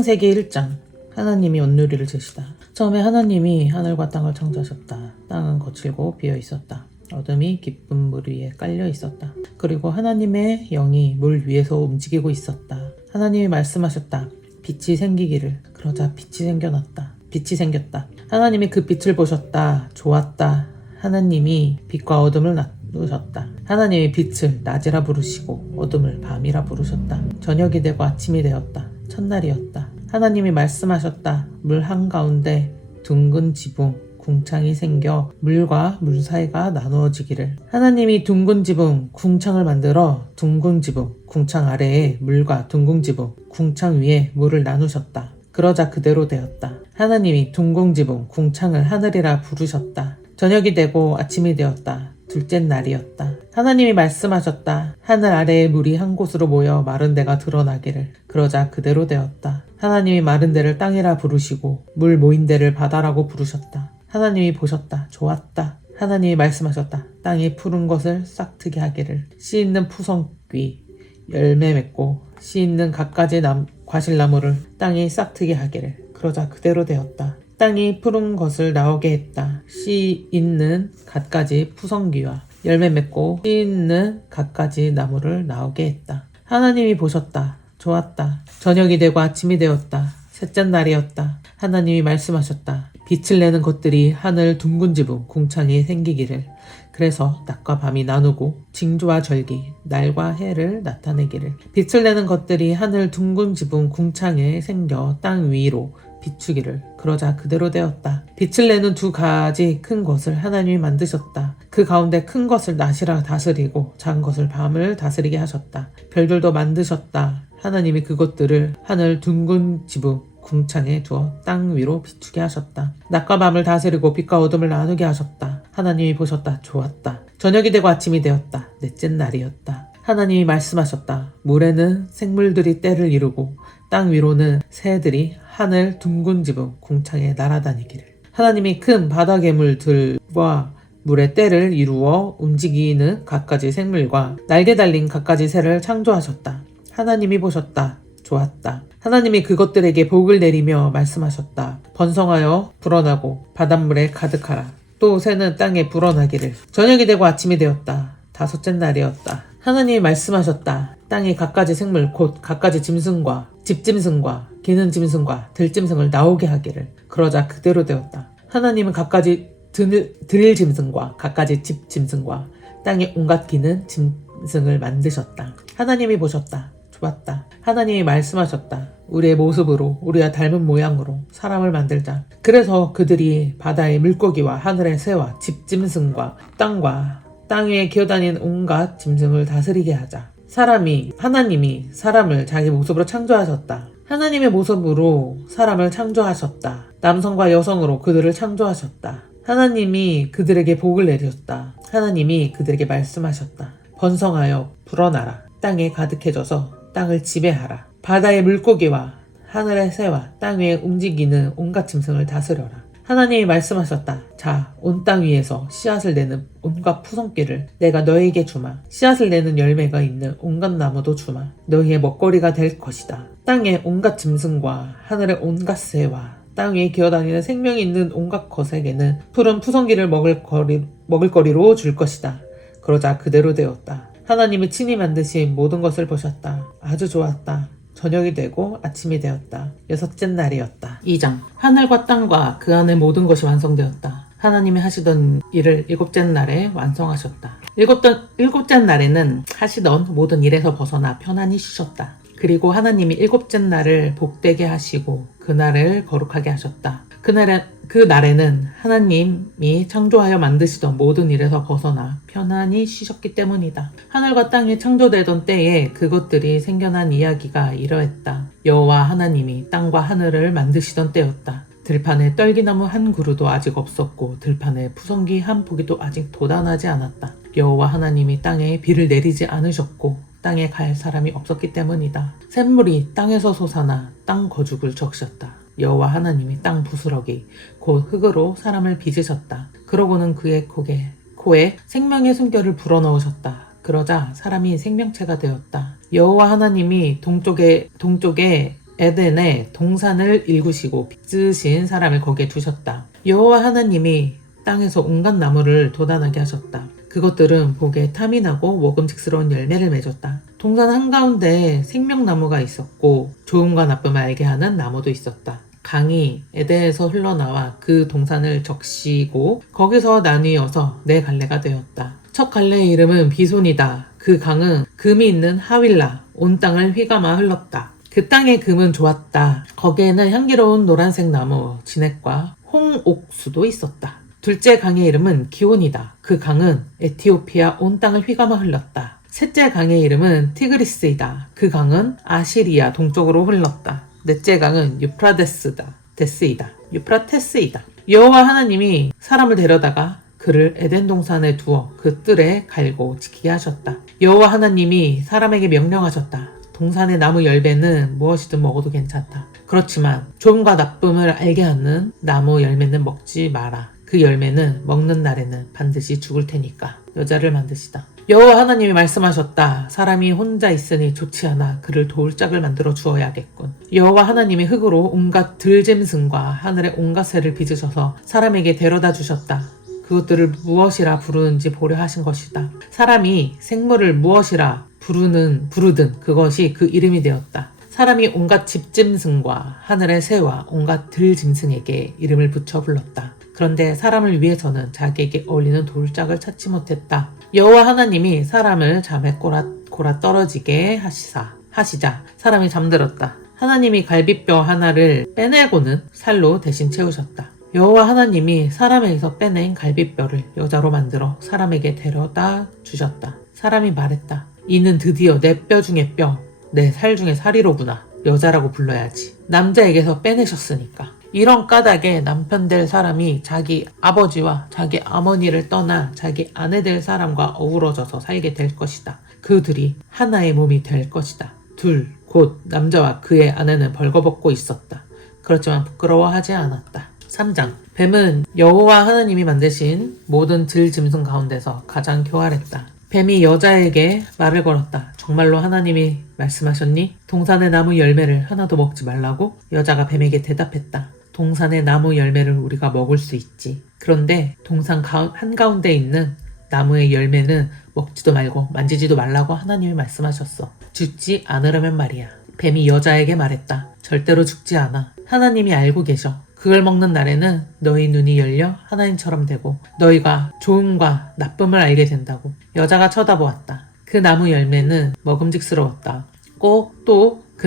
창세기 1장. 하나님이 온누리를 제시다. 처음에 하나님이 하늘과 땅을 창조하셨다. 땅은 거칠고 비어 있었다. 어둠이 깊은 물 위에 깔려 있었다. 그리고 하나님의 영이 물 위에서 움직이고 있었다. 하나님이 말씀하셨다. 빛이 생기기를. 그러자 빛이 생겼다. 하나님이 그 빛을 보셨다. 좋았다. 하나님이 빛과 어둠을 나누셨다. 하나님이 빛을 낮이라 부르시고 어둠을 밤이라 부르셨다. 저녁이 되고 아침이 되었다. 첫날이었다. 하나님이 말씀하셨다. 물 한가운데 둥근 지붕 궁창이 생겨 물과 물 사이가 나누어지기를. 하나님이 둥근 지붕 궁창을 만들어 둥근 지붕 궁창 아래에 물과 둥근 지붕 궁창 위에 물을 나누셨다. 그러자 그대로 되었다. 하나님이 둥근 지붕 궁창을 하늘이라 부르셨다. 저녁이 되고 아침이 되었다. 둘째 날이었다. 하나님이 말씀하셨다. 하늘 아래의 물이 한 곳으로 모여 마른 데가 드러나기를. 그러자 그대로 되었다. 하나님이 마른 데를 땅이라 부르시고 물 모인 데를 바다라고 부르셨다. 하나님이 보셨다. 좋았다. 하나님이 말씀하셨다. 땅이 푸른 것을 싹트게 하기를. 씨 있는 푸성귀 열매 맺고 씨 있는 갖가지 과실나무를 땅이 싹트게 하기를. 그러자 그대로 되었다. 땅이 푸른 것을 나오게 했다. 씨 있는 갖가지 푸성귀와 열매 맺고 씨 있는 갖가지 나무를 나오게 했다. 하나님이 보셨다. 좋았다. 저녁이 되고 아침이 되었다. 셋째 날이었다. 하나님이 말씀하셨다. 빛을 내는 것들이 하늘 둥근 지붕 궁창에 생기기를. 그래서 낮과 밤이 나누고 징조와 절기 날과 해를 나타내기를. 빛을 내는 것들이 하늘 둥근 지붕 궁창에 생겨 땅 위로 비추기를. 그러자 그대로 되었다. 빛을 내는 두 가지 큰 것을 하나님이 만드셨다. 그 가운데 큰 것을 낮이라 다스리고 작은 것을 밤을 다스리게 하셨다. 별들도 만드셨다. 하나님이 그것들을 하늘 둥근 지붕 궁창에 두어 땅 위로 비추게 하셨다. 낮과 밤을 다스리고 빛과 어둠을 나누게 하셨다. 하나님이 보셨다. 좋았다. 저녁이 되고 아침이 되었다. 넷째 날이었다. 하나님이 말씀하셨다. 물에는 생물들이 때를 이루고 땅 위로는 새들이 하늘 둥근 지붕 궁창에 날아다니기를. 하나님이 큰 바다 괴물들과 물의 때를 이루어 움직이는 갖가지 생물과 날개 달린 갖가지 새를 창조하셨다. 하나님이 보셨다. 좋았다. 하나님이 그것들에게 복을 내리며 말씀하셨다. 번성하여 불어나고 바닷물에 가득하라. 또 새는 땅에 불어나기를. 저녁이 되고 아침이 되었다. 다섯째 날이었다. 하나님이 말씀하셨다. 땅이 갖가지 생물 곧 갖가지 짐승과 집짐승과 기는 짐승과 들짐승을 나오게 하기를. 그러자 그대로 되었다. 하나님은 갖가지 들짐승과 갖가지 집짐승과 땅에 온갖 기는 짐승을 만드셨다. 하나님이 보셨다. 좋았다. 하나님이 말씀하셨다. 우리의 모습으로 우리와 닮은 모양으로 사람을 만들자. 그래서 그들이 바다의 물고기와 하늘의 새와 집짐승과 땅과 땅 위에 기어다니는 온갖 짐승을 다스리게 하자. 하나님이 사람을 자기 모습으로 창조하셨다. 하나님의 모습으로 사람을 창조하셨다. 남성과 여성으로 그들을 창조하셨다. 하나님이 그들에게 복을 내리셨다. 하나님이 그들에게 말씀하셨다. 번성하여 불어나라. 땅에 가득해져서 땅을 지배하라. 바다의 물고기와 하늘의 새와 땅 위에 움직이는 온갖 짐승을 다스려라. 하나님이 말씀하셨다. 자, 온 땅 위에서 씨앗을 내는 온갖 푸성귀를 내가 너에게 주마. 씨앗을 내는 열매가 있는 온갖 나무도 주마. 너희의 먹거리가 될 것이다. 땅의 온갖 짐승과 하늘의 온갖 새와 땅 위에 기어다니는 생명이 있는 온갖 것에게는 푸른 푸성귀를 먹을거리로 줄 것이다. 그러자 그대로 되었다. 하나님이 친히 만드신 모든 것을 보셨다. 아주 좋았다. 저녁이 되고 아침이 되었다. 여섯째 날이었다. 2장. 하늘과 땅과 그 안의 모든 것이 완성되었다. 하나님이 하시던 일을 일곱째 날에 완성하셨다. 일곱째 날에는 하시던 모든 일에서 벗어나 편안히 쉬셨다. 그리고 하나님이 일곱째 날을 복되게 하시고 그날을 거룩하게 하셨다. 그 날에는 하나님이 창조하여 만드시던 모든 일에서 벗어나 편안히 쉬셨기 때문이다. 하늘과 땅이 창조되던 때에 그것들이 생겨난 이야기가 이러했다. 여호와 하나님이 땅과 하늘을 만드시던 때였다. 들판에 떨기나무 한 그루도 아직 없었고 들판에 푸성귀 한 포기도 아직 돋아나지 않았다. 여호와 하나님이 땅에 비를 내리지 않으셨고 땅에 갈 사람이 없었기 때문이다. 샘물이 땅에서 솟아나 땅 거죽을 적셨다. 여호와 하나님이 땅 부스러기 곧 흙으로 사람을 빚으셨다. 그러고는 그의 코에 생명의 숨결을 불어넣으셨다. 그러자 사람이 생명체가 되었다. 여호와 하나님이 동쪽에 에덴에 동산을 일구시고 빚으신 사람을 거기에 두셨다. 여호와 하나님이 땅에서 온갖 나무를 돋아나게 하셨다. 그것들은 보기에 탐이 나고 먹음직스러운 열매를 맺었다. 동산 한가운데 생명나무가 있었고 좋음과 나쁨을 알게 하는 나무도 있었다. 강이 에덴에서 흘러나와 그 동산을 적시고 거기서 나뉘어서 네 갈래가 되었다. 첫 갈래의 이름은 비손이다. 그 강은 금이 있는 하윌라, 온 땅을 휘감아 흘렀다. 그 땅의 금은 좋았다. 거기에는 향기로운 노란색 나무, 진액과 홍옥수도 있었다. 둘째 강의 이름은 기온이다. 그 강은 에티오피아 온 땅을 휘감아 흘렀다. 셋째 강의 이름은 티그리스이다. 그 강은 아시리아 동쪽으로 흘렀다. 넷째 강은 유프라테스이다. 여호와 하나님이 사람을 데려다가 그를 에덴 동산에 두어 그 뜰에 갈고 지키게 하셨다. 여호와 하나님이 사람에게 명령하셨다. 동산의 나무 열매는 무엇이든 먹어도 괜찮다. 그렇지만 좋음과 나쁨을 알게 하는 나무 열매는 먹지 마라. 그 열매는 먹는 날에는 반드시 죽을 테니까. 여자를 만드시다. 여호와 하나님이 말씀하셨다. 사람이 혼자 있으니 좋지 않아. 그를 도울 짝을 만들어 주어야겠군. 여호와 하나님이 흙으로 온갖 들짐승과 하늘의 온갖 새를 빚으셔서 사람에게 데려다 주셨다. 그것들을 무엇이라 부르는지 보려 하신 것이다. 사람이 생물을 무엇이라 부르든 그것이 그 이름이 되었다. 사람이 온갖 집짐승과 하늘의 새와 온갖 들짐승에게 이름을 붙여 불렀다. 그런데 사람을 위해서는 자기에게 어울리는 돌짝을 찾지 못했다. 여호와 하나님이 사람을 잠에 골아 떨어지게 하시자 사람이 잠들었다. 하나님이 갈비뼈 하나를 빼내고는 살로 대신 채우셨다. 여호와 하나님이 사람에게서 빼낸 갈비뼈를 여자로 만들어 사람에게 데려다 주셨다. 사람이 말했다. 이는 드디어 내 뼈 중에 뼈, 내 살 중에 살이로구나. 여자라고 불러야지. 남자에게서 빼내셨으니까. 이런 까닭에 남편 될 사람이 자기 아버지와 자기 어머니를 떠나 자기 아내 될 사람과 어우러져서 살게 될 것이다. 그들이 하나의 몸이 될 것이다. 곧 남자와 그의 아내는 벌거벗고 있었다. 그렇지만 부끄러워하지 않았다. 3장. 뱀은 여호와 하나님이 만드신 모든 들짐승 가운데서 가장 교활했다. 뱀이 여자에게 말을 걸었다. 정말로 하나님이 말씀하셨니? 동산의 나무 열매를 하나도 먹지 말라고? 여자가 뱀에게 대답했다. 동산의 나무 열매를 우리가 먹을 수 있지. 그런데 동산 한가운데 있는 나무의 열매는 먹지도 말고 만지지도 말라고 하나님이 말씀하셨어. 죽지 않으려면 말이야. 뱀이 여자에게 말했다. 절대로 죽지 않아. 하나님이 알고 계셔. 그걸 먹는 날에는 너희 눈이 열려 하나님처럼 되고 너희가 좋음과 나쁨을 알게 된다고. 여자가 쳐다보았다. 그 나무 열매는 먹음직스러웠다. 또 그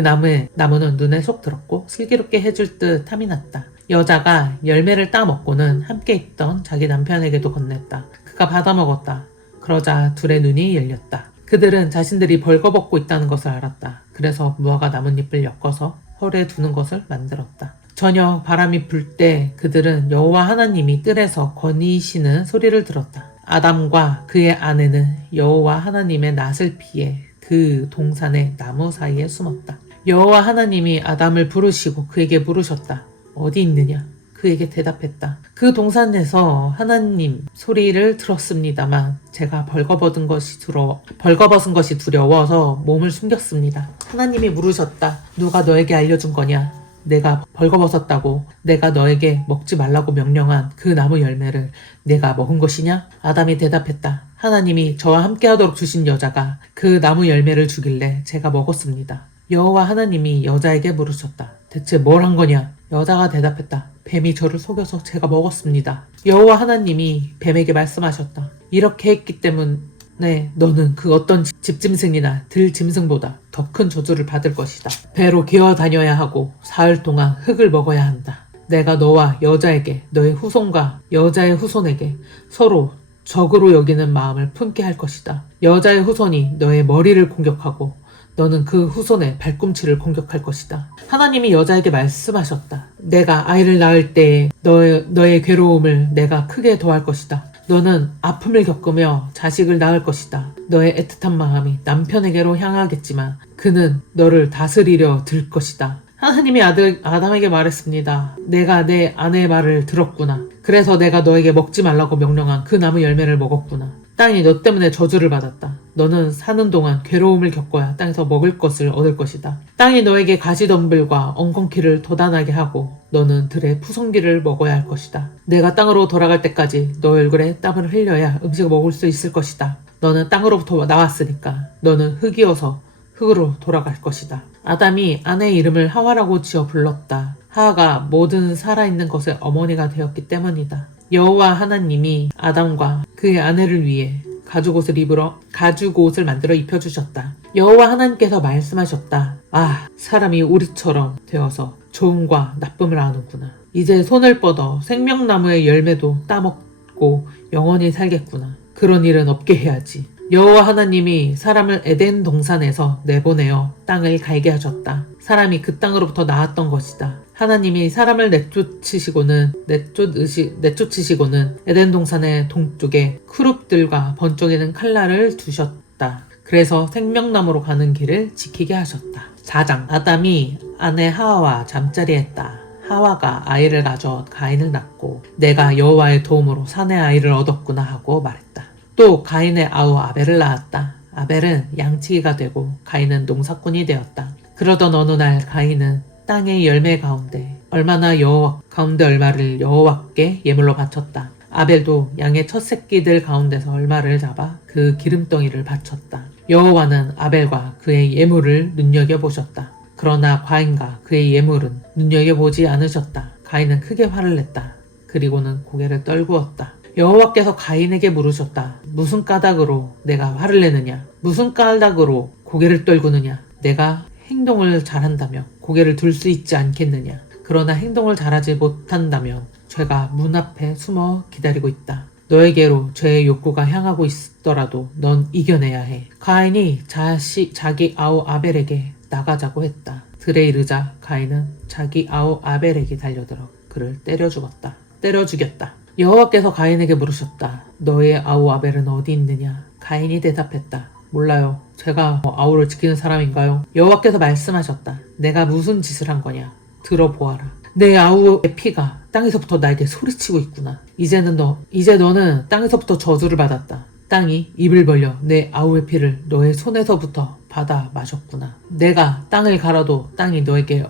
나무는 눈에 쏙 들었고 슬기롭게 해줄 듯 탐이 났다. 여자가 열매를 따먹고는 함께 있던 자기 남편에게도 건넸다. 그가 받아먹었다. 그러자 둘의 눈이 열렸다. 그들은 자신들이 벌거벗고 있다는 것을 알았다. 그래서 무화과 나뭇잎을 엮어서 허리에 두는 것을 만들었다. 저녁 바람이 불 때 그들은 여호와 하나님이 뜰에서 거니시는 소리를 들었다. 아담과 그의 아내는 여호와 하나님의 낯을 피해 그 동산의 나무 사이에 숨었다. 여호와 하나님이 아담을 부르시고 그에게 물으셨다. 어디 있느냐? 그에게 대답했다. 그 동산에서 하나님 소리를 들었습니다만 제가 벌거벗은 것이 두려워서 몸을 숨겼습니다. 하나님이 물으셨다. 누가 너에게 알려준 거냐? 내가 벌거벗었다고 내가 너에게 먹지 말라고 명령한 그 나무 열매를 내가 먹은 것이냐? 아담이 대답했다. 하나님이 저와 함께 하도록 주신 여자가 그 나무 열매를 주길래 제가 먹었습니다. 여호와 하나님이 여자에게 물으셨다. 대체 뭘 한 거냐? 여자가 대답했다. 뱀이 저를 속여서 제가 먹었습니다. 여호와 하나님이 뱀에게 말씀하셨다. 이렇게 했기 때문에 너는 그 어떤 집짐승이나 들짐승보다 더 큰 저주를 받을 것이다. 배로 기어 다녀야 하고 사흘 동안 흙을 먹어야 한다. 내가 너와 여자에게 너의 후손과 여자의 후손에게 서로 적으로 여기는 마음을 품게 할 것이다. 여자의 후손이 너의 머리를 공격하고 너는 그 후손의 발꿈치를 공격할 것이다. 하나님이 여자에게 말씀하셨다. 내가 아이를 낳을 때에 너의 괴로움을 내가 크게 더할 것이다. 너는 아픔을 겪으며 자식을 낳을 것이다. 너의 애틋한 마음이 남편에게로 향하겠지만 그는 너를 다스리려 들 것이다. 하나님이 아담에게 말했습니다. 내가 내 아내의 말을 들었구나. 그래서 내가 너에게 먹지 말라고 명령한 그 나무 열매를 먹었구나. 땅이 너 때문에 저주를 받았다. 너는 사는 동안 괴로움을 겪어야 땅에서 먹을 것을 얻을 것이다. 땅이 너에게 가시덤불과 엉겅퀴를 돋아나게 하고 너는 들의 푸성기를 먹어야 할 것이다. 내가 땅으로 돌아갈 때까지 너 얼굴에 땀을 흘려야 음식을 먹을 수 있을 것이다. 너는 땅으로부터 나왔으니까 너는 흙이어서 흙으로 돌아갈 것이다. 아담이 아내의 이름을 하와라고 지어 불렀다. 하와가 모든 살아있는 것의 어머니가 되었기 때문이다. 여호와 하나님이 아담과 그의 아내를 위해 가죽옷을 만들어 입혀주셨다. 여호와 하나님께서 말씀하셨다. 아, 사람이 우리처럼 되어서 좋음과 나쁨을 아는구나. 이제 손을 뻗어 생명나무의 열매도 따먹고 영원히 살겠구나. 그런 일은 없게 해야지. 여호와 하나님이 사람을 에덴 동산에서 내보내어 땅을 갈게 하셨다. 사람이 그 땅으로부터 나왔던 것이다. 하나님이 사람을 내쫓으시고는 에덴 동산의 동쪽에 크룹들과 번쩍이는 칼날을 두셨다. 그래서 생명나무로 가는 길을 지키게 하셨다. 4장. 아담이 아내 하와와 잠자리했다. 하와가 아이를 가져 가인을 낳고 내가 여호와의 도움으로 사내 아이를 얻었구나 하고 말했다. 또 가인의 아우 아벨을 낳았다. 아벨은 양치기가 되고 가인은 농사꾼이 되었다. 그러던 어느 날 가인은 땅의 열매 가운데 얼마를 여호와께 예물로 바쳤다. 아벨도 양의 첫 새끼들 가운데서 얼마를 잡아 그 기름덩이를 바쳤다. 여호와는 아벨과 그의 예물을 눈여겨보셨다. 그러나 가인과 그의 예물은 눈여겨보지 않으셨다. 가인은 크게 화를 냈다. 그리고는 고개를 떨구었다. 여호와께서 가인에게 물으셨다. 무슨 까닭으로 내가 화를 내느냐? 무슨 까닭으로 고개를 떨구느냐? 내가 행동을 잘한다면 고개를 들 수 있지 않겠느냐? 그러나 행동을 잘하지 못한다면 죄가 문 앞에 숨어 기다리고 있다. 너에게로 죄의 욕구가 향하고 있더라도 넌 이겨내야 해. 가인이 자기 아우 아벨에게 나가자고 했다. 들에 이르자 가인은 자기 아우 아벨에게 달려들어 그를 때려 죽였다. 여호와께서 가인에게 물으셨다. 너의 아우 아벨은 어디 있느냐? 가인이 대답했다. 몰라요. 제가 아우를 지키는 사람인가요? 여호와께서 말씀하셨다. 내가 무슨 짓을 한 거냐? 들어보아라. 내 아우의 피가 땅에서부터 나에게 소리치고 있구나. 이제 너는 땅에서부터 저주를 받았다. 땅이 입을 벌려 내 아우의 피를 너의 손에서부터 받아 마셨구나. 내가 땅을 갈아도 땅이 너에게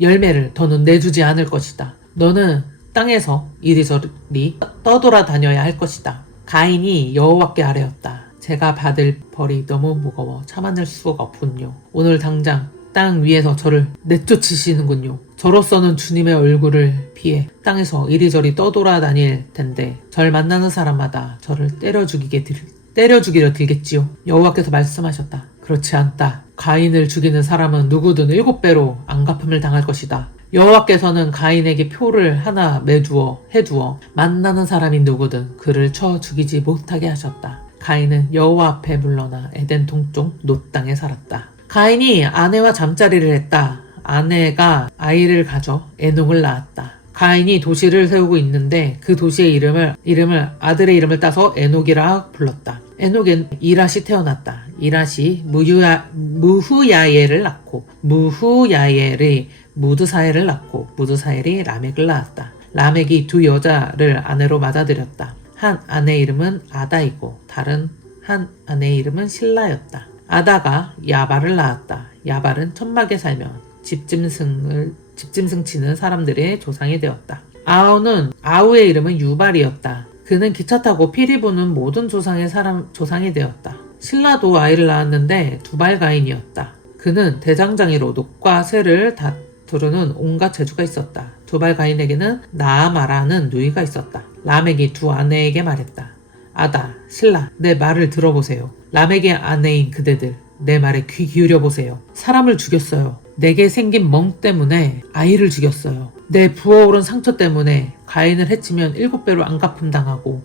열매를 더는 내주지 않을 것이다. 너는 땅에서 이리저리 떠돌아다녀야 할 것이다. 가인이 여호와께 아뢰었다. 제가 받을 벌이 너무 무거워 참아낼 수가 없군요. 오늘 당장 땅 위에서 저를 내쫓으시는군요. 저로서는 주님의 얼굴을 피해 땅에서 이리저리 떠돌아다닐 텐데 절 만나는 사람마다 저를 때려 죽이려 들겠지요. 여호와께서 말씀하셨다. 그렇지 않다. 가인을 죽이는 사람은 누구든 7배로 안갚음을 당할 것이다. 여호와께서는 가인에게 표를 하나 해두어 만나는 사람이 누구든 그를 쳐 죽이지 못하게 하셨다. 가인은 여호와 앞에 물러나 에덴 동쪽 놋 땅에 살았다. 가인이 아내와 잠자리를 했다. 아내가 아이를 가져 에녹을 낳았다. 가인이 도시를 세우고 있는데 그 도시의 아들의 이름을 따서 에녹이라 불렀다. 에녹엔 이랏이 태어났다. 이랏이 무후야엘을 낳고 무후야엘이 무드사엘을 낳고 무드사엘이 라멕을 낳았다. 라멕이 두 여자를 아내로 맞아들였다. 한 아내의 이름은 아다이고 다른 한 아내의 이름은 실라였다. 아다가 야발을 낳았다. 야발은 천막에 살며 집짐승 치는 사람들의 조상이 되었다. 아우의 이름은 유발이었다. 그는 기차 타고 피리 부는 모든 조상이 되었다. 신라도 아이를 낳았는데 두발가인이었다. 그는 대장장이로 녹과 쇠를 다투르는 온갖 재주가 있었다. 두발가인에게는 나아마라는 누이가 있었다. 라멕이 두 아내에게 말했다. 아다, 신라, 내 말을 들어보세요. 라멕의 아내인 그대들, 내 말에 귀 기울여보세요. 사람을 죽였어요. 내게 생긴 멍 때문에 아이를 죽였어요. 내 부어오른 상처 때문에 가인을 해치면 7배로 안갚음 당하고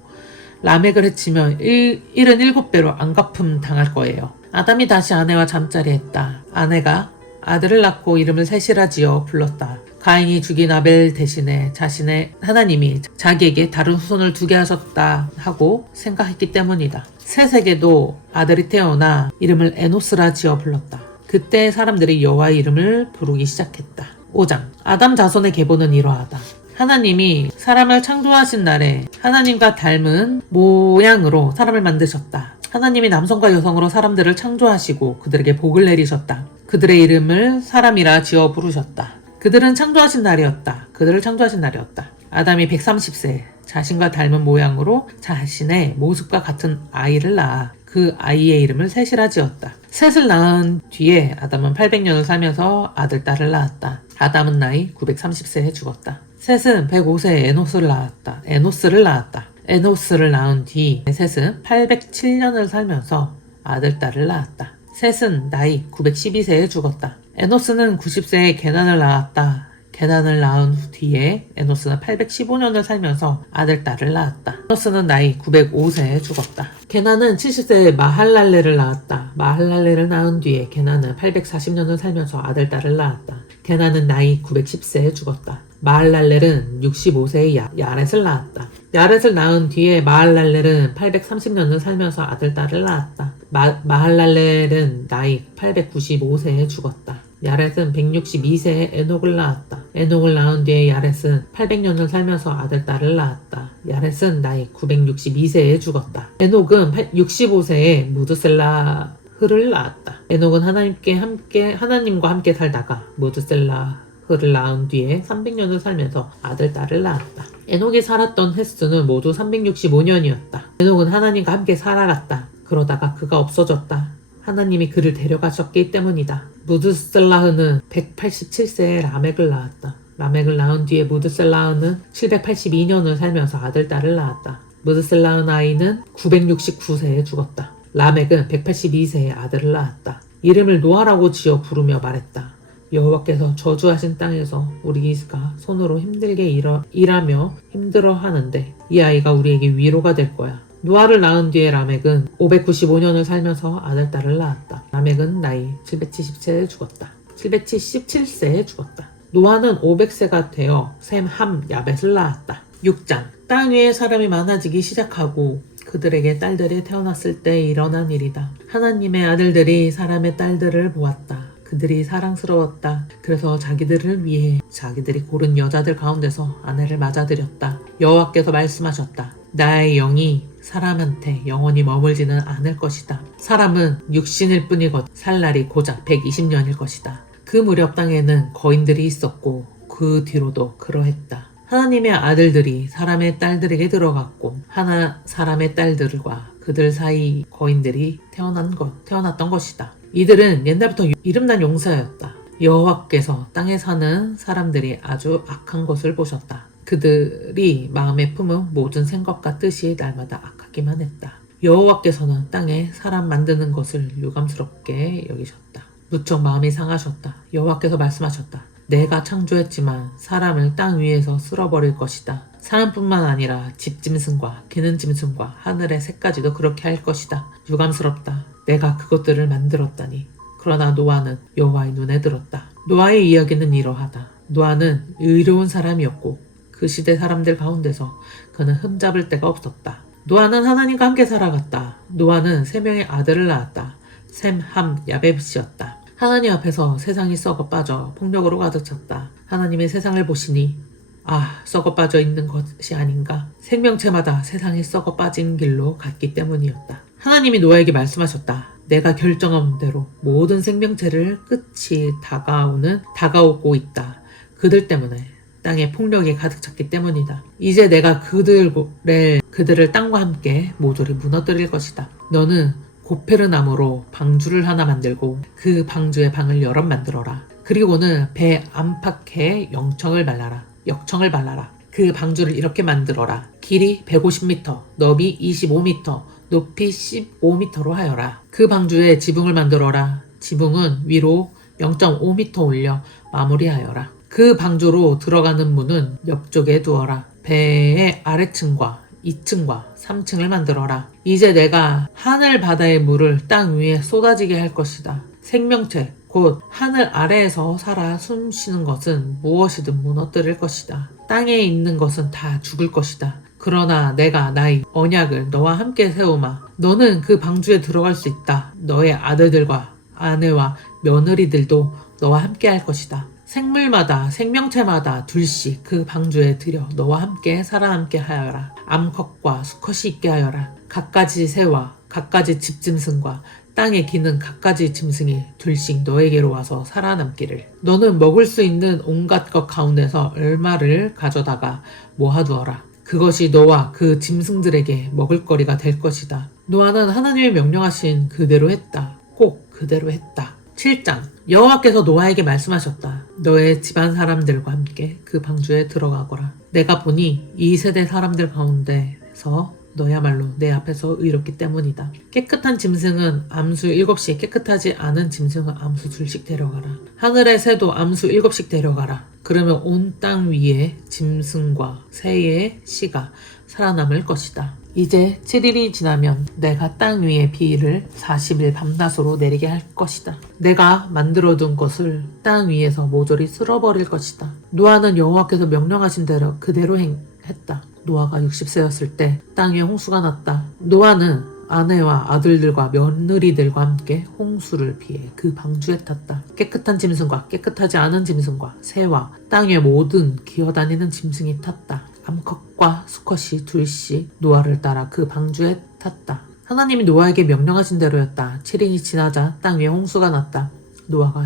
라멕을 해치면 77배로 안갚음 당할 거예요. 아담이 다시 아내와 잠자리했다. 아내가 아들을 낳고 이름을 셋이라 지어 불렀다. 가인이 죽인 아벨 대신에 하나님이 자기에게 다른 후손을 두게 하셨다 하고 생각했기 때문이다. 셋에게도 아들이 태어나 이름을 에노스라 지어 불렀다. 그때 사람들이 여호와의 이름을 부르기 시작했다. 5장. 아담 자손의 계보는 이러하다. 하나님이 사람을 창조하신 날에 하나님과 닮은 모양으로 사람을 만드셨다. 하나님이 남성과 여성으로 사람들을 창조하시고 그들에게 복을 내리셨다. 그들의 이름을 사람이라 지어 부르셨다. 그들을 창조하신 날이었다. 아담이 130세 자신과 닮은 모양으로 자신의 모습과 같은 아이를 낳아 그 아이의 이름을 셋이라 지었다. 셋을 낳은 뒤에 아담은 800년을 살면서 아들, 딸을 낳았다. 아담은 나이 930세에 죽었다. 셋은 105세에 에노스를 낳았다. 에노스를 낳은 뒤 셋은 807년을 살면서 아들, 딸을 낳았다. 셋은 나이 912세에 죽었다. 에노스는 90세에 게난을 낳았다. 게난을 낳은 뒤에 에노스는 815년을 살면서 아들, 딸을 낳았다. 에노스는 나이 905세에 죽었다. 게난은 70세에 마할랄레를 낳았다. 마할랄레를 낳은 뒤에 게난은 840년을 살면서 아들, 딸을 낳았다. 게난은 나이 910세에 죽었다. 마할랄렐은 65세에 야렛을 낳았다. 야렛을 낳은 뒤에 마할랄렐은 830년을 살면서 아들, 딸을 낳았다. 마할랄렐은 나이 895세에 죽었다. 야렛은 162세에 에녹을 낳았다. 에녹을 낳은 뒤에 야렛은 800년을 살면서 아들, 딸을 낳았다. 야렛은 나이 962세에 죽었다. 에녹은 65세에 무드셀라흐를 낳았다. 에녹은 하나님과 함께 살다가 무드셀라흐를 낳은 뒤에 300년을 살면서 아들, 딸을 낳았다. 에녹이 살았던 횟수는 모두 365년이었다. 에녹은 하나님과 함께 살아갔다. 그러다가 그가 없어졌다. 하나님이 그를 데려가셨기 때문이다. 무드셀라흐는 187세에 라멕을 낳았다. 라멕을 낳은 뒤에 무드셀라흐는 782년을 살면서 아들, 딸을 낳았다. 무드셀라흐 나이는 969세에 죽었다. 라멕은 182세에 아들을 낳았다. 이름을 노아라고 지어 부르며 말했다. 여호와께서 저주하신 땅에서 우리가 손으로 힘들게 일하며 힘들어하는데 이 아이가 우리에게 위로가 될 거야. 노아를 낳은 뒤에 라멕은 595년을 살면서 아들, 딸을 낳았다. 라멕은 나이 777세에 죽었다. 노아는 500세가 되어 셈, 함, 야벳을 낳았다. 6장. 땅 위에 사람이 많아지기 시작하고 그들에게 딸들이 태어났을 때 일어난 일이다. 하나님의 아들들이 사람의 딸들을 보았다. 그들이 사랑스러웠다. 그래서 자기들을 위해 자기들이 고른 여자들 가운데서 아내를 맞아들였다. 여호와께서 말씀하셨다. 나의 영이 사람한테 영원히 머물지는 않을 것이다. 사람은 육신일 뿐이거든 살 날이 고작 120년일 것이다. 그 무렵 땅에는 거인들이 있었고 그 뒤로도 그러했다. 하나님의 아들들이 사람의 딸들에게 들어갔고 사람의 딸들과 그들 사이 거인들이 태어났던 것이다. 이들은 옛날부터 이름난 용사였다. 여호와께서 땅에 사는 사람들이 아주 악한 것을 보셨다. 그들이 마음에 품은 모든 생각과 뜻이 날마다 악하기만 했다. 여호와께서는 땅에 사람 만드는 것을 유감스럽게 여기셨다. 무척 마음이 상하셨다. 여호와께서 말씀하셨다. 내가 창조했지만 사람을 땅 위에서 쓸어버릴 것이다. 사람뿐만 아니라 집짐승과 기는짐승과 하늘의 새까지도 그렇게 할 것이다. 유감스럽다. 내가 그것들을 만들었다니. 그러나 노아는 여호와의 눈에 들었다. 노아의 이야기는 이러하다. 노아는 의로운 사람이었고 그 시대 사람들 가운데서 그는 흠잡을 데가 없었다. 노아는 하나님과 함께 살아갔다. 노아는 3명의 아들을 낳았다. 셈, 함, 야벳이었다. 하나님 앞에서 세상이 썩어 빠져 폭력으로 가득 찼다. 하나님이 세상을 보시니 썩어 빠져 있는 것이 아닌가. 생명체마다 세상이 썩어 빠진 길로 갔기 때문이었다. 하나님이 노아에게 말씀하셨다. 내가 결정한 대로 모든 생명체를 끝이 다가오고 있다. 그들 때문에 땅에 폭력이 가득 찼기 때문이다. 이제 내가 그들을 땅과 함께 모조리 무너뜨릴 것이다. 너는 고페르나무로 방주를 하나 만들고 그 방주의 방을 여럿 만들어라. 그리고는 배 안팎에 역청을 발라라. 그 방주를 이렇게 만들어라. 길이 150m, 너비 25m, 높이 15m로 하여라. 그 방주에 지붕을 만들어라. 지붕은 위로 0.5m 올려 마무리하여라. 그 방주로 들어가는 문은 옆쪽에 두어라. 배의 아래층과 2층과 3층을 만들어라. 이제 내가 하늘 바다의 물을 땅 위에 쏟아지게 할 것이다. 생명체 곧 하늘 아래에서 살아 숨쉬는 것은 무엇이든 무너뜨릴 것이다. 땅에 있는 것은 다 죽을 것이다. 그러나 내가 나의 언약을 너와 함께 세우마. 너는 그 방주에 들어갈 수 있다. 너의 아들들과 아내와 며느리들도 너와 함께 할 것이다. 생물마다 생명체마다 둘씩 그 방주에 들여 너와 함께 살아남게 하여라. 암컷과 수컷이 있게 하여라. 갖가지 새와 갖가지 집짐승과 땅에 기는 갖가지 짐승이 둘씩 너에게로 와서 살아남기를. 너는 먹을 수 있는 온갖 것 가운데서 얼마를 가져다가 모아두어라. 그것이 너와 그 짐승들에게 먹을거리가 될 것이다. 노아는 하나님의 명령하신 그대로 했다. 꼭 그대로 했다. 7장 여호와께서 노아에게 말씀하셨다. 너의 집안 사람들과 함께 그 방주에 들어가거라. 내가 보니 이 세대 사람들 가운데서 너야말로 내 앞에서 의롭기 때문이다. 깨끗한 짐승은 암수 7씩, 깨끗하지 않은 짐승은 암수 2씩 데려가라. 하늘의 새도 암수 7씩 데려가라. 그러면 온 땅 위에 짐승과 새의 씨가 살아남을 것이다. 이제 7일이 지나면 내가 땅 위에 비를 40일 밤낮으로 내리게 할 것이다. 내가 만들어둔 것을 땅 위에서 모조리 쓸어버릴 것이다. 노아는 여호와께서 명령하신 대로 그대로 했다. 노아가 60세였을 때 땅 위에 홍수가 났다. 노아는 아내와 아들들과 며느리들과 함께 홍수를 피해 그 방주에 탔다. 깨끗한 짐승과 깨끗하지 않은 짐승과 새와 땅 위에 모든 기어다니는 짐승이 탔다. 암컷과 수컷이 둘씩 노아를 따라 그 방주에 탔다. 하나님이 노아에게 명령하신 대로였다. 7일이 지나자 땅 위에 홍수가 났다. 노아가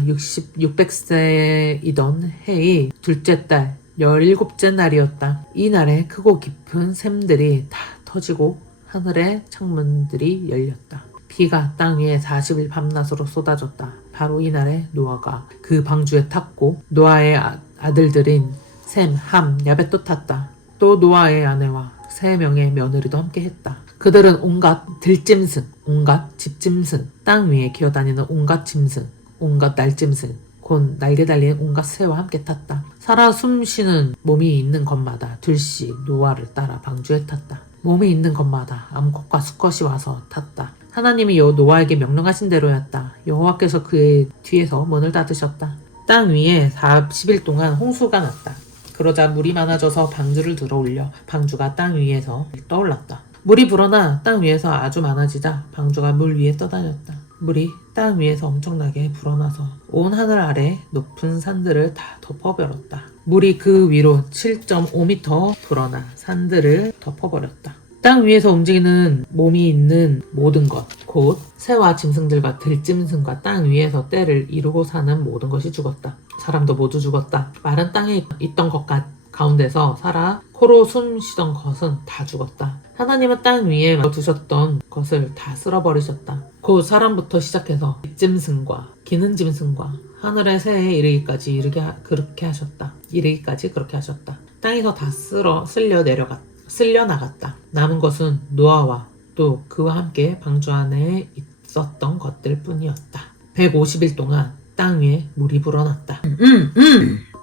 600세이던 해의 둘째 달 17째 날이었다. 이 날에 크고 깊은 샘들이 다 터지고 하늘의 창문들이 열렸다. 비가 땅 위에 40일 밤낮으로 쏟아졌다. 바로 이날에 노아가 그 방주에 탔고 노아의 아들들인 셈, 함, 야벳도 탔다. 또 노아의 아내와 3명의 며느리도 함께 했다. 그들은 온갖 들짐승, 온갖 집짐승, 땅 위에 기어다니는 온갖 짐승, 온갖 날짐승, 곧 날개 달린 온갖 새와 함께 탔다. 살아 숨쉬는 몸이 있는 것마다 둘씩 노아를 따라 방주에 tas다. 몸이 있는 것마다 암컷과 수컷이 와서 탔다. 하나님이 노아에게 명령하신 대로였다. 여호와께서 그의 뒤에서 문을 닫으셨다. 땅 위에 40일 동안 홍수가 났다. 그러자 물이 많아져서 방주를 들어올려 방주가 땅 위에서 떠올랐다. 물이 불어나 땅 위에서 아주 많아지자 방주가 물 위에 떠다녔다. 물이 땅 위에서 엄청나게 불어나서 온 하늘 아래 높은 산들을 다 덮어버렸다. 물이 그 위로 7.5m 불어나 산들을 덮어버렸다. 땅 위에서 움직이는 몸이 있는 모든 것, 곧 새와 짐승들과 들짐승과 땅 위에서 때를 이루고 사는 모든 것이 죽었다. 사람도 모두 죽었다. 마른 땅에 있던 것 가운데서 살아 코로 숨 쉬던 것은 다 죽었다. 하나님은 땅 위에 두셨던 것을 다 쓸어버리셨다. 곧 사람부터 시작해서 짐승과 기는 짐승과 하늘의 새에 이르기까지 그렇게 하셨다. 땅에서 다 쓸려 나갔다. 남은 것은 노아와 또 그와 함께 방주 안에 있었던 것들 뿐이었다. 150일 동안 땅 위에 물이 불어났다.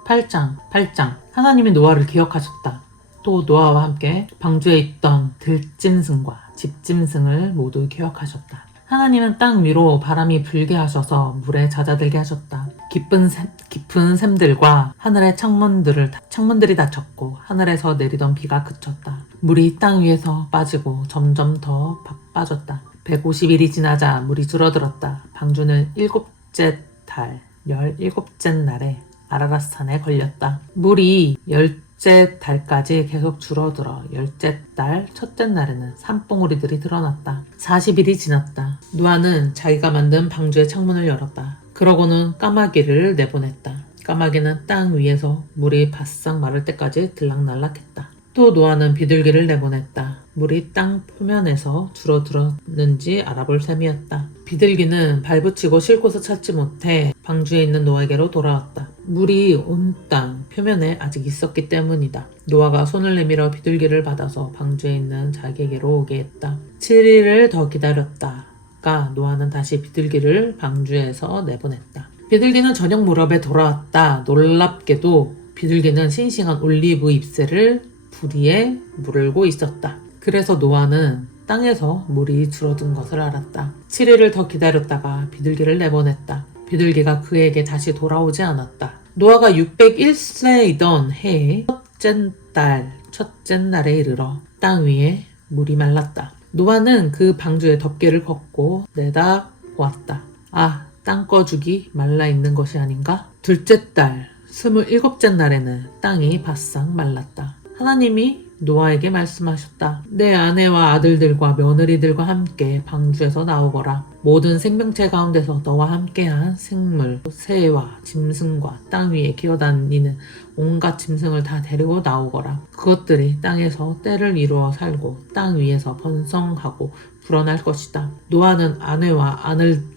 8장 하나님이 노아를 기억하셨다. 또 노아와 함께 방주에 있던 들짐승과 집짐승을 모두 기억하셨다. 하나님은 땅 위로 바람이 불게 하셔서 물에 잦아들게 하셨다. 깊은 샘들과 하늘의 창문들이 닫혔고 하늘에서 내리던 비가 그쳤다. 물이 땅 위에서 빠지고 점점 더 빠졌다. 150일이 지나자 물이 줄어들었다. 방주는 7째 달 17째 날에 아라랏산에 걸렸다. 물이 10째 달까지 계속 줄어들어 10째 달 첫째 날에는 산봉우리들이 드러났다. 40일이 지났다. 노아는 자기가 만든 방주의 창문을 열었다. 그러고는 까마귀를 내보냈다. 까마귀는 땅 위에서 물이 바싹 마를 때까지 들락날락했다. 또 노아는 비둘기를 내보냈다. 물이 땅 표면에서 줄어들었는지 알아볼 셈이었다. 비둘기는 발붙이고 쉴 곳을 찾지 못해 방주에 있는 노아에게로 돌아왔다. 물이 온 땅 표면에 아직 있었기 때문이다. 노아가 손을 내밀어 비둘기를 받아서 방주에 있는 자기에게로 오게 했다. 7일을 더 기다렸다가 노아는 다시 비둘기를 방주에서 내보냈다. 비둘기는 저녁 무렵에 돌아왔다. 놀랍게도 비둘기는 싱싱한 올리브 잎새를 부리에 물고 있었다. 그래서 노아는 땅에서 물이 줄어든 것을 알았다. 7일을 더 기다렸다가 비둘기를 내보냈다. 비둘기가 그에게 다시 돌아오지 않았다. 노아가 601세이던 해의 첫째 날에 이르러 땅 위에 물이 말랐다. 노아는 그 방주에 덮개를 걷고 내다 보았다. 아, 땅 꺼주기 말라 있는 것이 아닌가? 둘째 달 27째 날에는 땅이 바싹 말랐다. 하나님이 노아에게 말씀하셨다. 내 아내와 아들들과 며느리들과 함께 방주에서 나오거라. 모든 생명체 가운데서 너와 함께한 생물, 새와 짐승과 땅 위에 기어다니는 온갖 짐승을 다 데리고 나오거라. 그것들이 땅에서 때를 이루어 살고 땅 위에서 번성하고 불어날 것이다. 노아는 아내와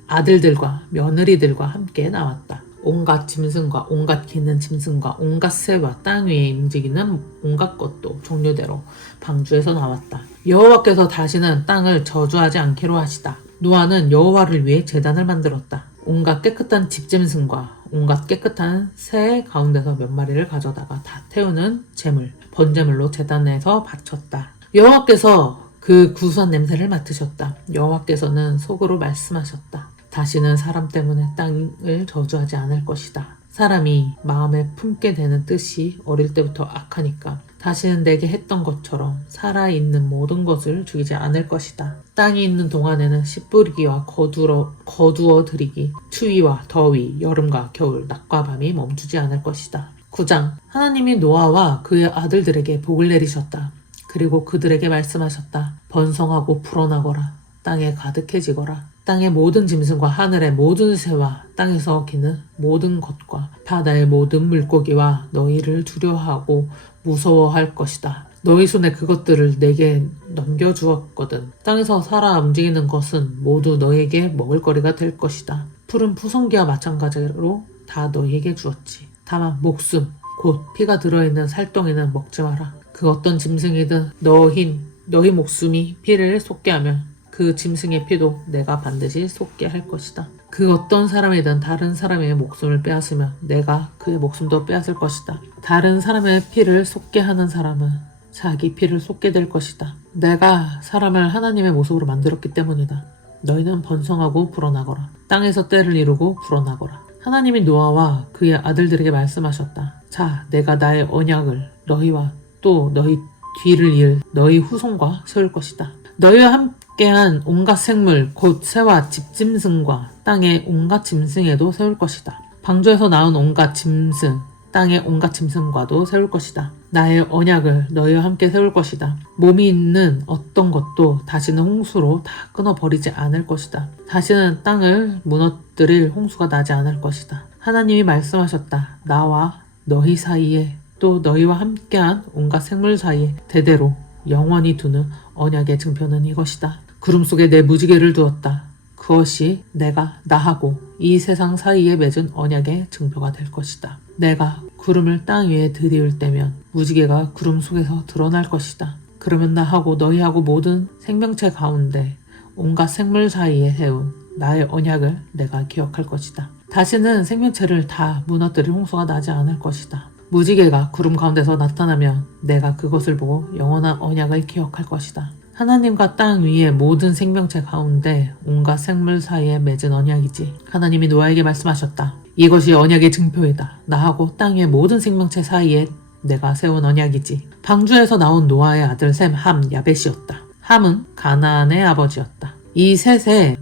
아들들과 며느리들과 함께 나왔다. 온갖 짐승과 온갖 기는 짐승과 온갖 새와 땅 위에 움직이는 온갖 것도 종류대로 방주에서 나왔다. 여호와께서 다시는 땅을 저주하지 않기로 하시다. 노아는 여호와를 위해 제단을 만들었다. 온갖 깨끗한 집짐승과 온갖 깨끗한 새 가운데서 몇 마리를 가져다가 다 태우는 제물, 번제물로 제단에서 바쳤다. 여호와께서 그 구수한 냄새를 맡으셨다. 여호와께서는 속으로 말씀하셨다. 다시는 사람 때문에 땅을 저주하지 않을 것이다. 사람이 마음에 품게 되는 뜻이 어릴 때부터 악하니까 다시는 내게 했던 것처럼 살아있는 모든 것을 죽이지 않을 것이다. 땅이 있는 동안에는 씨 뿌리기와 거두어 들이기, 추위와 더위, 여름과 겨울, 낮과 밤이 멈추지 않을 것이다. 9장. 하나님이 노아와 그의 아들들에게 복을 내리셨다. 그리고 그들에게 말씀하셨다. 번성하고 불어나거라. 땅에 가득해지거라. 땅의 모든 짐승과 하늘의 모든 새와 땅에서 기는 모든 것과 바다의 모든 물고기와 너희를 두려워하고 무서워할 것이다. 너희 손에 그것들을 내게 넘겨주었거든. 땅에서 살아 움직이는 것은 모두 너희에게 먹을거리가 될 것이다. 푸른 푸성기와 마찬가지로 다 너희에게 주었지. 다만 목숨, 곧 피가 들어있는 살덩이는 먹지 마라. 그 어떤 짐승이든 너희 목숨이 피를 쏟게 하면 그 짐승의 피도 내가 반드시 쏟게 할 것이다. 그 어떤 사람이든 다른 사람의 목숨을 빼앗으면 내가 그의 목숨도 빼앗을 것이다. 다른 사람의 피를 쏟게 하는 사람은 자기 피를 쏟게 될 것이다. 내가 사람을 하나님의 모습으로 만들었기 때문이다. 너희는 번성하고 불어나거라. 땅에서 때를 이루고 불어나거라. 하나님이 노아와 그의 아들들에게 말씀하셨다. 자, 내가 나의 언약을 너희와 또 너희 뒤를 이을 너희 후손과 세울 것이다. 너희와 함께한 온갖 생물 곧 새와 집짐승과 땅의 온갖 짐승에도 세울 것이다. 방주에서 나온 온갖 짐승 땅의 온갖 짐승과도 세울 것이다. 나의 언약을 너희와 함께 세울 것이다. 몸이 있는 어떤 것도 다시는 홍수로 다 끊어버리지 않을 것이다. 다시는 땅을 무너뜨릴 홍수가 나지 않을 것이다. 하나님이 말씀하셨다. 나와 너희 사이에 또 너희와 함께한 온갖 생물 사이에 대대로 영원히 두는 언약의 증표는 이것이다. 구름 속에 내 무지개를 두었다. 그것이 내가 나하고 이 세상 사이에 맺은 언약의 증표가 될 것이다. 내가 구름을 땅 위에 들이울 때면 무지개가 구름 속에서 드러날 것이다. 그러면 나하고 너희하고 모든 생명체 가운데 온갖 생물 사이에 해온 나의 언약을 내가 기억할 것이다. 다시는 생명체를 다 무너뜨릴 홍수가 나지 않을 것이다. 무지개가 구름 가운데서 나타나면 내가 그것을 보고 영원한 언약을 기억할 것이다. 하나님과 땅 위의 모든 생명체 가운데 온갖 생물 사이에 맺은 언약이지. 하나님이 노아에게 말씀하셨다. 이것이 언약의 증표이다. 나하고 땅 위의 모든 생명체 사이에 내가 세운 언약이지. 방주에서 나온 노아의 아들 셈, 함, 야벳이었다. 함은 가나안의 아버지였다. 이 셋이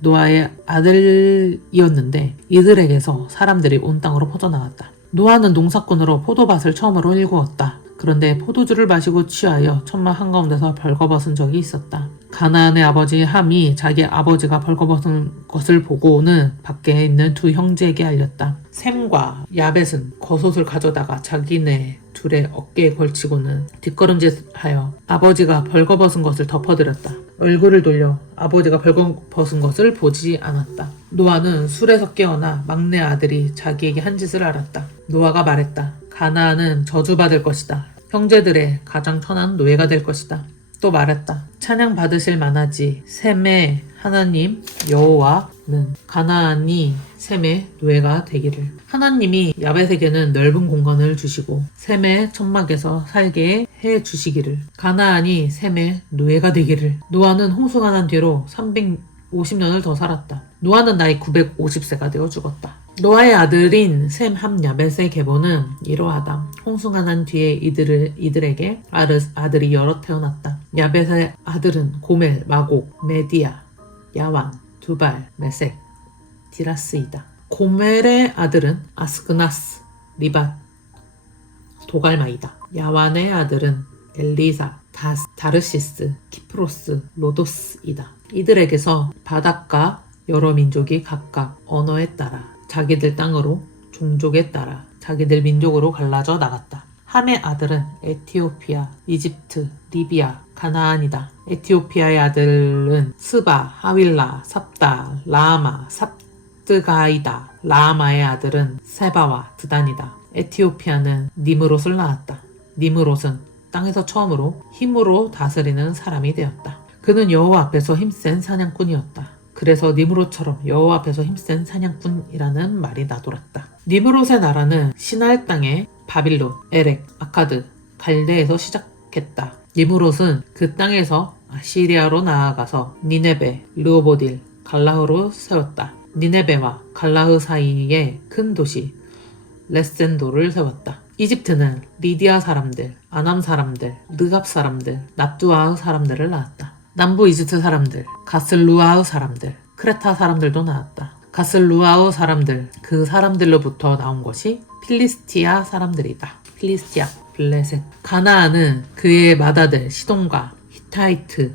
노아의 아들이었는데 이들에게서 사람들이 온 땅으로 퍼져나갔다. 노아는 농사꾼으로 포도밭을 처음으로 일구었다. 그런데 포도주를 마시고 취하여 천막 한가운데서 벌거벗은 적이 있었다. 가나안의 아버지 함이 자기 아버지가 벌거벗은 것을 보고는 밖에 있는 두 형제에게 알렸다. 셈과 야벳은 겉옷을 가져다가 자기네 둘의 어깨에 걸치고는 뒷걸음질하여 아버지가 벌거벗은 것을 덮어드렸다. 얼굴을 돌려 아버지가 벌거벗은 것을 보지 않았다. 노아는 술에서 깨어나 막내 아들이 자기에게 한 짓을 알았다. 노아가 말했다. 가나안은 저주받을 것이다. 형제들의 가장 천한 노예가 될 것이다. 또 말했다. 찬양 받으실 만하지. 셈의 하나님 여호와는 가나안이 셈의 노예가 되기를. 하나님이 야벳에게는 넓은 공간을 주시고 셈의 천막에서 살게 해 주시기를. 가나안이 셈의 노예가 되기를. 노아는 홍수가 난 뒤로 350년을 더 살았다. 노아는 나이 950세가 되어 죽었다. 노아의 아들인 셈, 함, 야벳의 계보는 이러하다. 홍수가 난 뒤에 이들에게 아들이 여러 태어났다. 야벳의 아들은 고멜, 마곡, 메디아, 야완, 두발, 메섹, 디라스이다. 고멜의 아들은 아스그나스, 리밧, 도갈마이다. 야완의 아들은 엘리사, 다르시스, 키프로스, 로도스이다. 이들에게서 바닷가 여러 민족이 각각 언어에 따라 자기들 땅으로 종족에 따라 자기들 민족으로 갈라져 나갔다. 함의 아들은 에티오피아, 이집트, 리비아, 가나안이다. 에티오피아의 아들은 스바, 하윌라, 삽다, 라마, 삽드가이다. 라마의 아들은 세바와 드단이다. 에티오피아는 니므롯을 낳았다. 니므롯은 땅에서 처음으로 힘으로 다스리는 사람이 되었다. 그는 여호와 앞에서 힘센 사냥꾼이었다. 그래서 니므롯처럼 여호와 앞에서 힘센 사냥꾼이라는 말이 나돌았다. 니므롯의 나라는 시날 땅의 바빌론, 에렉, 아카드, 갈대에서 시작했다. 니므롯은 그 땅에서 아시리아로 나아가서 니네베, 르오보딜, 갈라흐로 세웠다. 니네베와 갈라흐 사이에 큰 도시 레센도를 세웠다. 이집트는 리디아 사람들, 아남 사람들, 르갑 사람들, 납두아흐 사람들을 낳았다. 남부 이집트 사람들, 가슬루아흐 사람들, 크레타 사람들도 낳았다. 가슬루아흐 사람들, 그 사람들로부터 나온 것이 필리스티아 사람들이다. 필리스티아, 블레셋. 가나안은 그의 맏아들 시돈과 히타이트,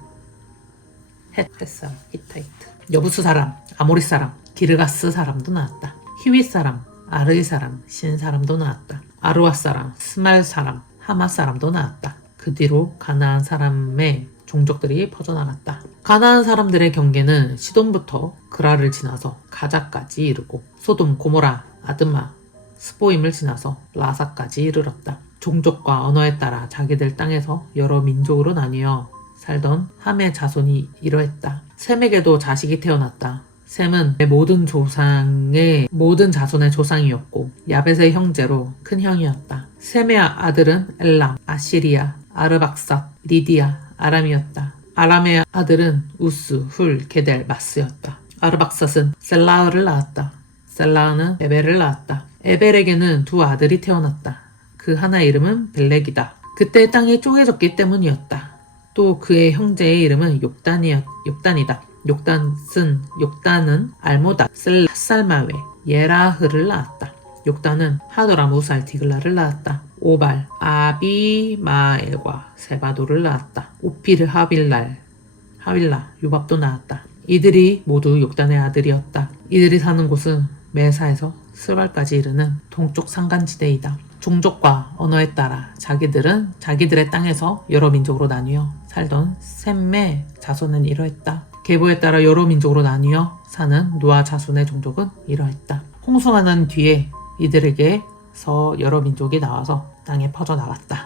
헷사람, 히타이트, 여부수 사람, 아모리 사람, 기르가스 사람도 낳았다. 히윗 사람, 아르이 사람, 신 사람도 낳았다. 아르와 사람, 스말 사람, 하마 사람도 낳았다. 그 뒤로 가나안 사람의 종족들이 퍼져나갔다. 가나안 사람들의 경계는 시돈부터 그라를 지나서 가자까지 이르고 소돔, 고모라, 아드마, 스보임을 지나서 라사까지 이르렀다. 종족과 언어에 따라 자기들 땅에서 여러 민족으로 나뉘어 살던 함의 자손이 이러했다. 셈에게도 자식이 태어났다. 셈은 모든 자손의 조상이었고 야벳의 형제로 큰 형이었다. 셈의 아들은 엘람, 아시리아, 아르박삿, 리디아, 아람이었다. 아람의 아들은 우스, 훌, 게델, 마스였다. 아르박삿은 셀라흐를 낳았다. 셀라흐는 에벨을 낳았다. 에벨에게는 두 아들이 태어났다. 그 하나의 이름은 벨렉이다. 그때 땅이 쪼개졌기 때문이었다. 또 그의 형제의 이름은 욕단이다. 욕단은 알모다, 핫살마웨, 예라흐를 낳았다. 욕단은 하도람, 우살, 디글라를 낳았다. 오발, 아비마엘과 세바도를 낳았다. 오피르, 하윌라, 요밥도 낳았다. 이들이 모두 욕단의 아들이었다. 이들이 사는 곳은 메사에서 스발까지 이르는 동쪽 산간지대이다. 종족과 언어에 따라 자기들의 땅에서 여러 민족으로 나뉘어 살던 셈의 자손은 이러했다. 계보에 따라 여러 민족으로 나뉘어 사는 노아 자손의 종족은 이러했다. 홍수가 난 뒤에 이들에게서 여러 민족이 나와서 땅에 퍼져나갔다.